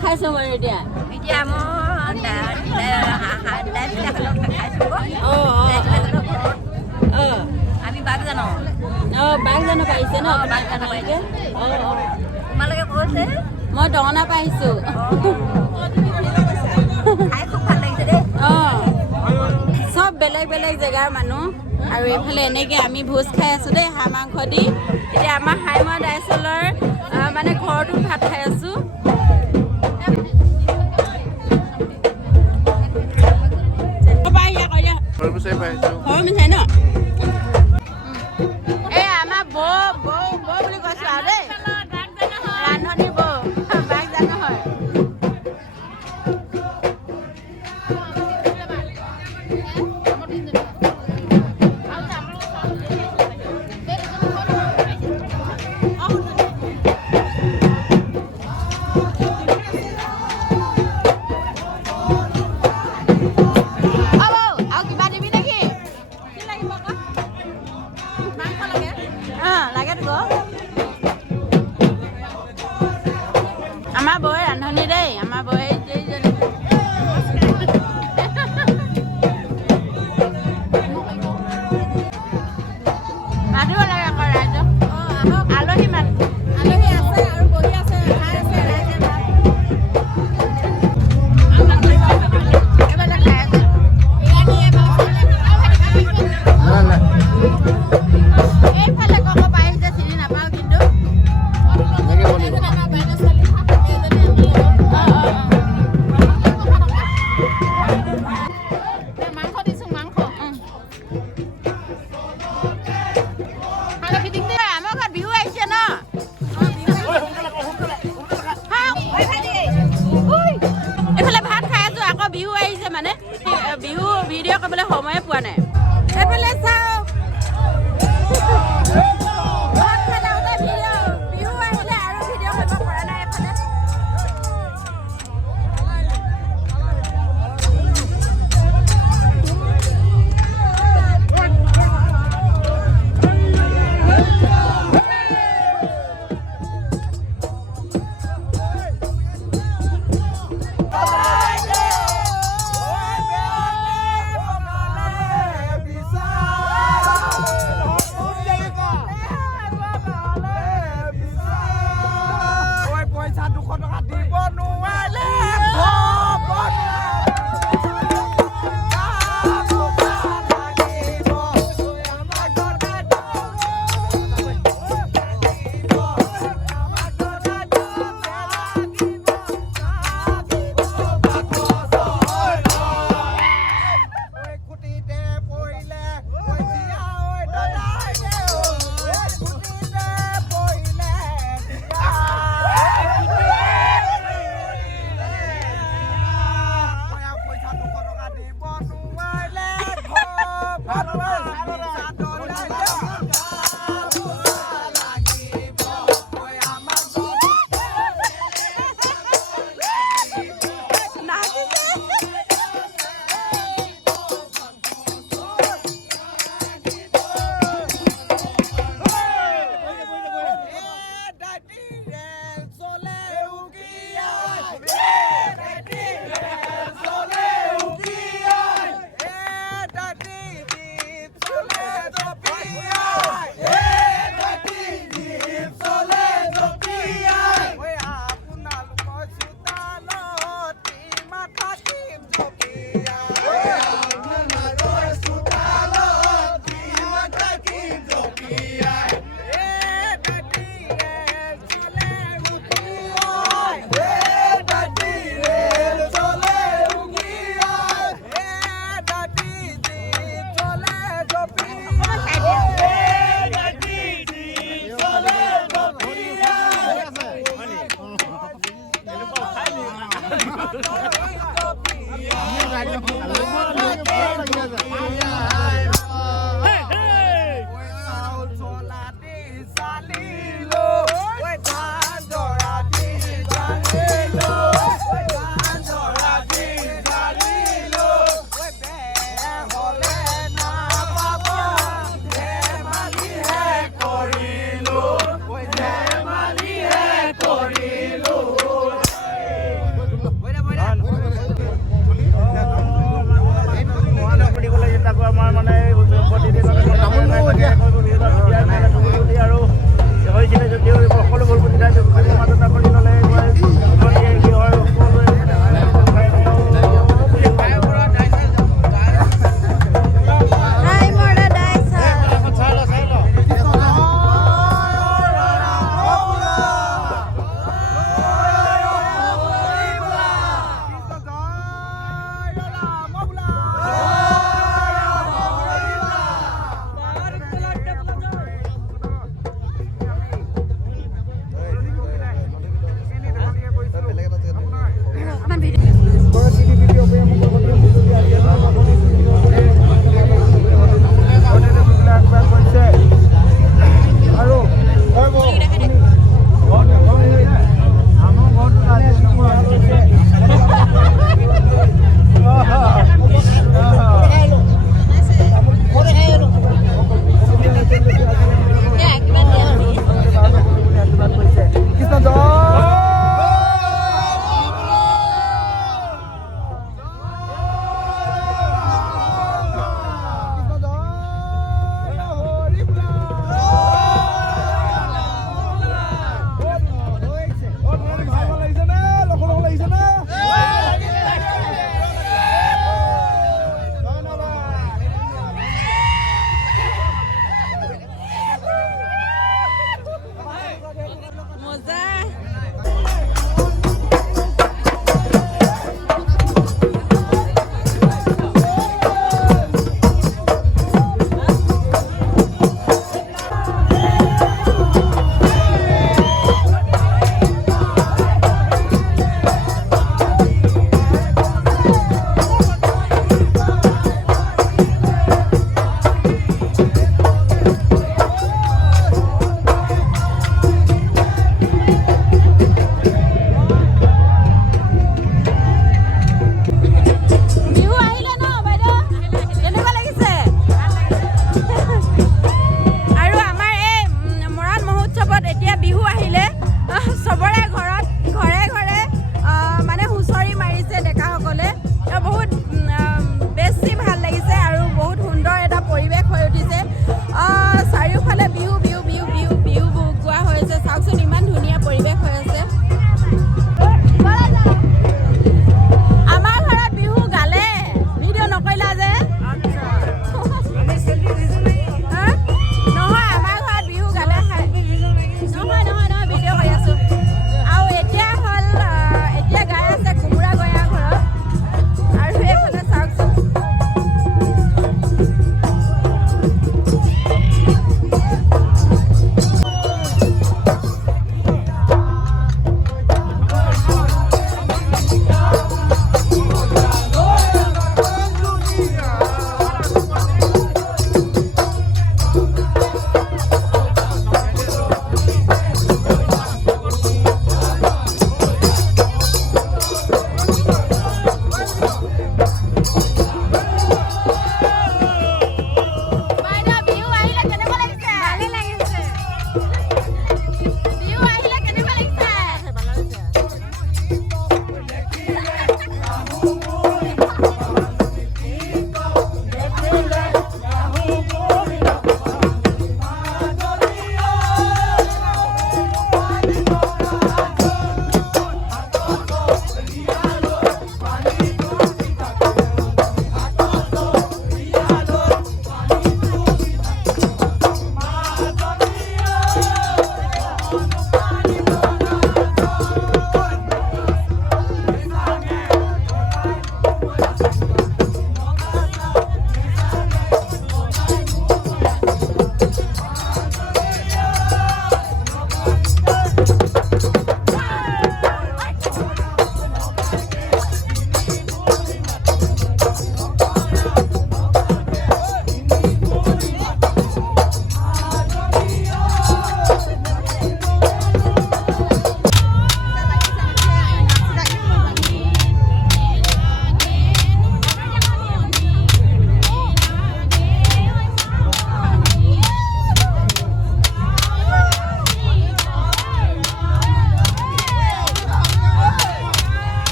খাইছো মই এতিয়া মই আমি বাঘ জানো বাঘ জানো পাৰিছে ন তোমালোকে কৈছে মই দঙনা পাৰিছো খাই খুব ভাল লাগিছে দেই চব বেলেগ বেলেগ জেগাৰ মানুহ আৰু এইফালে এনেকৈ আমি ভোজ খাই আছোঁ দেই হাঁহ মাংস দি এতিয়া আমাৰ হাইমা দাইচলৰ মানে ঘৰটোত ভাত খাই আছোঁ ঘৰ মিঠাই ন এই আমাৰ বৌ বুলি কৈছোঁ আৰু দেই ৰান্ধনী বৌ বাঘ জানো হয় আমাৰ বৌয়ে ৰান্ধনী দেই আমাৰ বৌয়ে মাতিব লাগে আকৌ ৰাইজক আলহী আলহী আছে আৰু বহি আছে খাই আছে ৰাইজে ভাত এইফালে কব পাৰিছে চিনি নাপাওঁ কিন্তু বিহু আহিছে মানে বিহু ভিডিঅ' কৰিবলৈ সময়ে পোৱা নাই এইফালে চাওক ভাত খাওঁতে বিহু আহিলে আৰু ভিডিঅ' কৰিব পৰা নাই এইফালে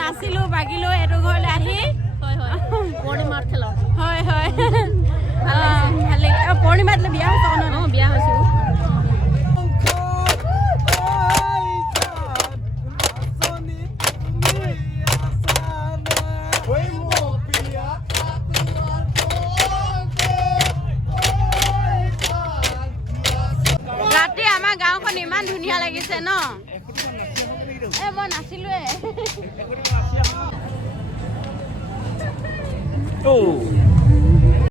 নাচিলোঁ বাগিলোঁ এইটো ঘৰলৈ আহি পূৰ্ণিমাত খেলত হয় হয় ভাল লাগিলে পূৰ্ণিমাত বিয়া হৈছে ন বিয়া হৈছোঁ ৰাতি আমাৰ গাঁওখন ইমান ধুনীয়া লাগিছে ন মই নাছিলোৱে